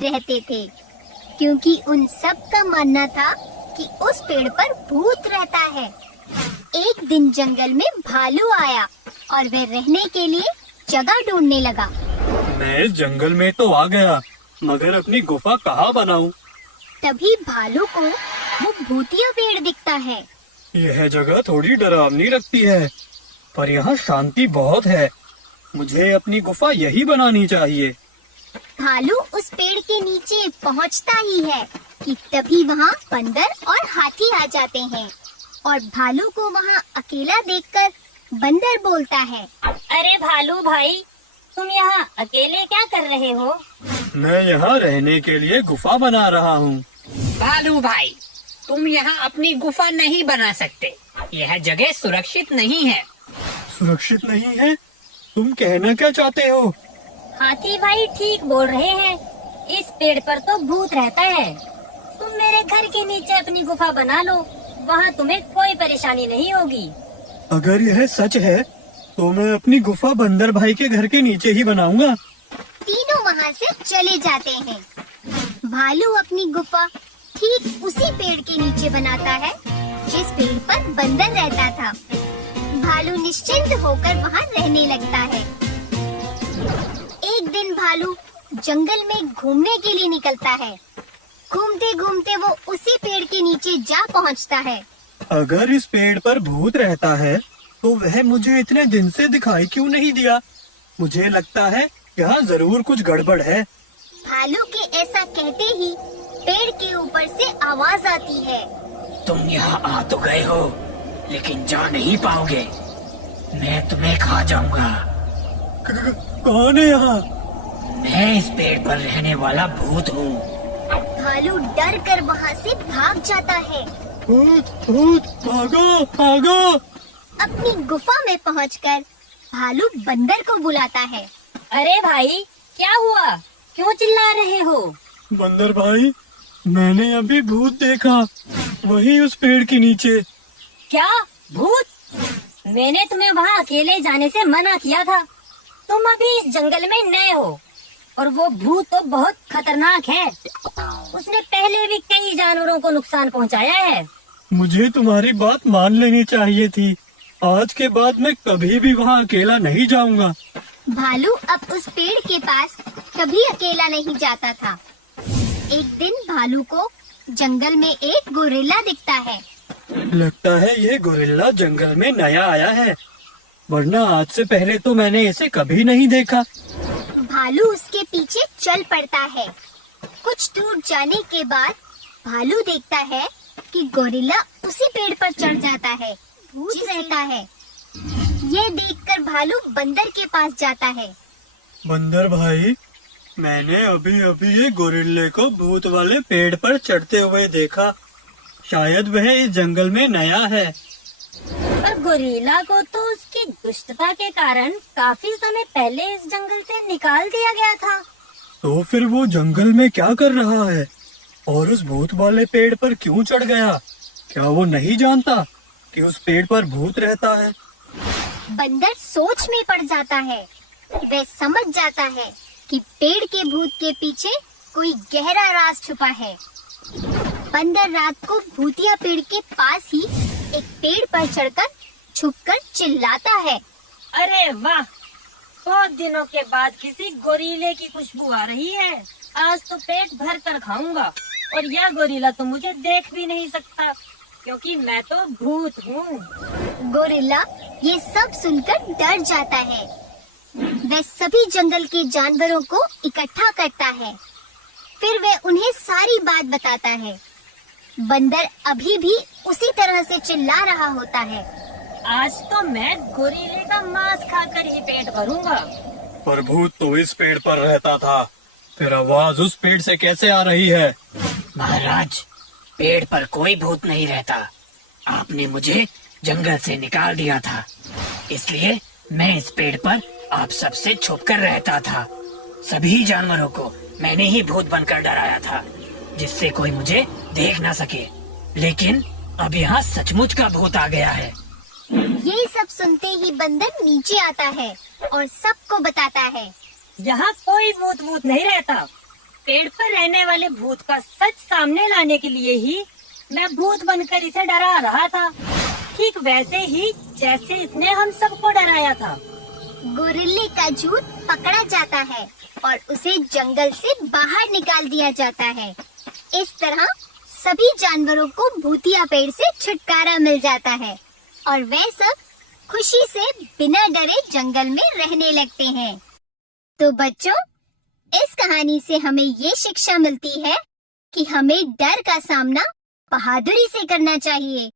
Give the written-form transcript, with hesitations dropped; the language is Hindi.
रहते थे, क्योंकि उन सब का मानना था कि उस पेड़ पर भूत रहता है। एक दिन जंगल में भालू आया और वह रहने के लिए जगह ढूंढने लगा। मैं इस जंगल में तो आ गया, मगर अपनी गुफा कहाँ बनाऊं? तभी भालू को वो भूतिया पेड़ दिखता है। यह जगह थोड़ी डरावनी लगती है, पर यहाँ शांति बहुत है। मुझे अपनी गुफा यही बनानी चाहिए। भालू उस पेड़ के नीचे पहुँचता ही है कि तभी वहाँ बंदर और हाथी आ जाते हैं और भालू को वहाँ अकेला देखकर बंदर बोलता है, अरे भालू भाई, तुम यहाँ अकेले क्या कर रहे हो? मैं यहाँ रहने के लिए गुफा बना रहा हूँ। भालू भाई, तुम यहाँ अपनी गुफा नहीं बना सकते। यह जगह सुरक्षित नहीं है। सुरक्षित नहीं है? तुम कहना क्या चाहते हो? हाथी भाई ठीक बोल रहे हैं। इस पेड़ पर तो भूत रहता है। तुम मेरे घर के नीचे अपनी गुफा बना लो, वहाँ तुम्हें कोई परेशानी नहीं होगी। अगर यह सच है तो मैं अपनी गुफा बंदर भाई के घर के नीचे ही बनाऊंगा। तीनों वहाँ से चले जाते हैं। भालू अपनी गुफा ठीक उसी पेड़ के नीचे बनाता है जिस पेड़ पर बंदर रहता था। भालू निश्चिंत होकर वहाँ रहने लगता है। एक दिन भालू जंगल में घूमने के लिए निकलता है। घूमते घूमते वो उसी पेड़ के नीचे जा पहुँचता है। अगर इस पेड़ पर भूत रहता है तो वह मुझे इतने दिन से दिखाई क्यों नहीं दिया? मुझे लगता है यहाँ जरूर कुछ गड़बड़ है। भालू के ऐसा कहते ही पेड़ के ऊपर से आवाज आती है, तुम यहाँ आ तो गए हो, लेकिन जा नहीं पाओगे। मैं तुम्हें खा जाऊंगा। कौन है यहाँ? मैं इस पेड़ पर रहने वाला भूत हूँ। भालू डर कर वहाँ से भाग जाता है। भूत भूत, भागो भागो। अपनी गुफा में पहुंचकर भालू बंदर को बुलाता है। अरे भाई, क्या हुआ? क्यों चिल्ला रहे हो? बंदर भाई, मैंने अभी भूत देखा, वही उस पेड़ के नीचे। क्या भूत? मैंने तुम्हें वहाँ अकेले जाने से मना किया था। तुम अभी इस जंगल में नए हो और वो भूत तो बहुत खतरनाक है। उसने पहले भी कई जानवरों को नुकसान पहुँचाया है। मुझे तुम्हारी बात मान लेनी चाहिए थी। आज के बाद मैं कभी भी वहाँ अकेला नहीं जाऊंगा। भालू अब उस पेड़ के पास कभी अकेला नहीं जाता था। एक दिन भालू को जंगल में एक गोरिल्ला दिखता है। लगता है ये गोरिल्ला जंगल में नया आया है, वरना आज से पहले तो मैंने इसे कभी नहीं देखा। भालू उसके पीछे चल पड़ता है। कुछ दूर जाने के बाद भालू देखता है कि गोरिल्ला उसी पेड़ पर चढ़ जाता है, भूत रहता है। ये देखकर भालू बंदर के पास जाता है। बंदर भाई, मैंने अभी अभी ये गोरिल्ले को भूत वाले पेड़ पर चढ़ते हुए देखा। शायद वह इस जंगल में नया है। पर गोरिल्ला को तो उसकी दुष्टता के कारण काफी समय पहले इस जंगल से निकाल दिया गया था। तो फिर वो जंगल में क्या कर रहा है और उस भूत वाले पेड़ पर क्यों चढ़ गया? क्या वो नहीं जानता कि उस पेड़ पर भूत रहता है? बंदर सोच में पड़ जाता है। वह समझ जाता है कि पेड़ के भूत के पीछे कोई गहरा राज छुपा है। बंदर रात को भूतिया पेड़ के पास ही एक पेड़ पर चढ़कर छुपकर चिल्लाता है, अरे वाह, बहुत दिनों के बाद किसी गोरीले की खुशबू आ रही है। आज तो पेट भर कर खाऊंगा और यह गोरिल्ला तो मुझे देख भी नहीं सकता, क्योंकि मैं तो भूत हूँ। गोरिल्ला ये सब सुनकर डर जाता है। वह सभी जंगल के जानवरों को इकट्ठा करता है। फिर वह उन्हें सारी बात बताता है। बंदर अभी भी उसी तरह से चिल्ला रहा होता है, आज तो मैं गोरिल्ले का मांस खाकर ही पेट भरूंगा। पर भूत तो इस पेड़ पर रहता था, फिर आवाज उस पेड़ से कैसे आ रही है? महाराज, पेड़ पर कोई भूत नहीं रहता। आपने मुझे जंगल से निकाल दिया था, इसलिए मैं इस पेड़ पर आप सबसे छुपकर रहता था। सभी जानवरों को मैंने ही भूत बनकर डराया था, जिससे कोई मुझे देख ना सके। लेकिन अब यहाँ सचमुच का भूत आ गया है। ये सब सुनते ही बंदर नीचे आता है और सबको बताता है, यहाँ कोई भूत भूत नहीं रहता। पेड़ पर रहने वाले भूत का सच सामने लाने के लिए ही मैं भूत बनकर इसे डरा रहा था, ठीक वैसे ही जैसे इसने हम सबको डराया था। गोरिल्ले का झूठ पकड़ा जाता है और उसे जंगल से बाहर निकाल दिया जाता है। इस तरह सभी जानवरों को भूतिया पेड़ से छुटकारा मिल जाता है और वे सब खुशी से बिना डरे जंगल में रहने लगते हैं। तो बच्चों, इस कहानी से हमें ये शिक्षा मिलती है कि हमें डर का सामना बहादुरी से करना चाहिए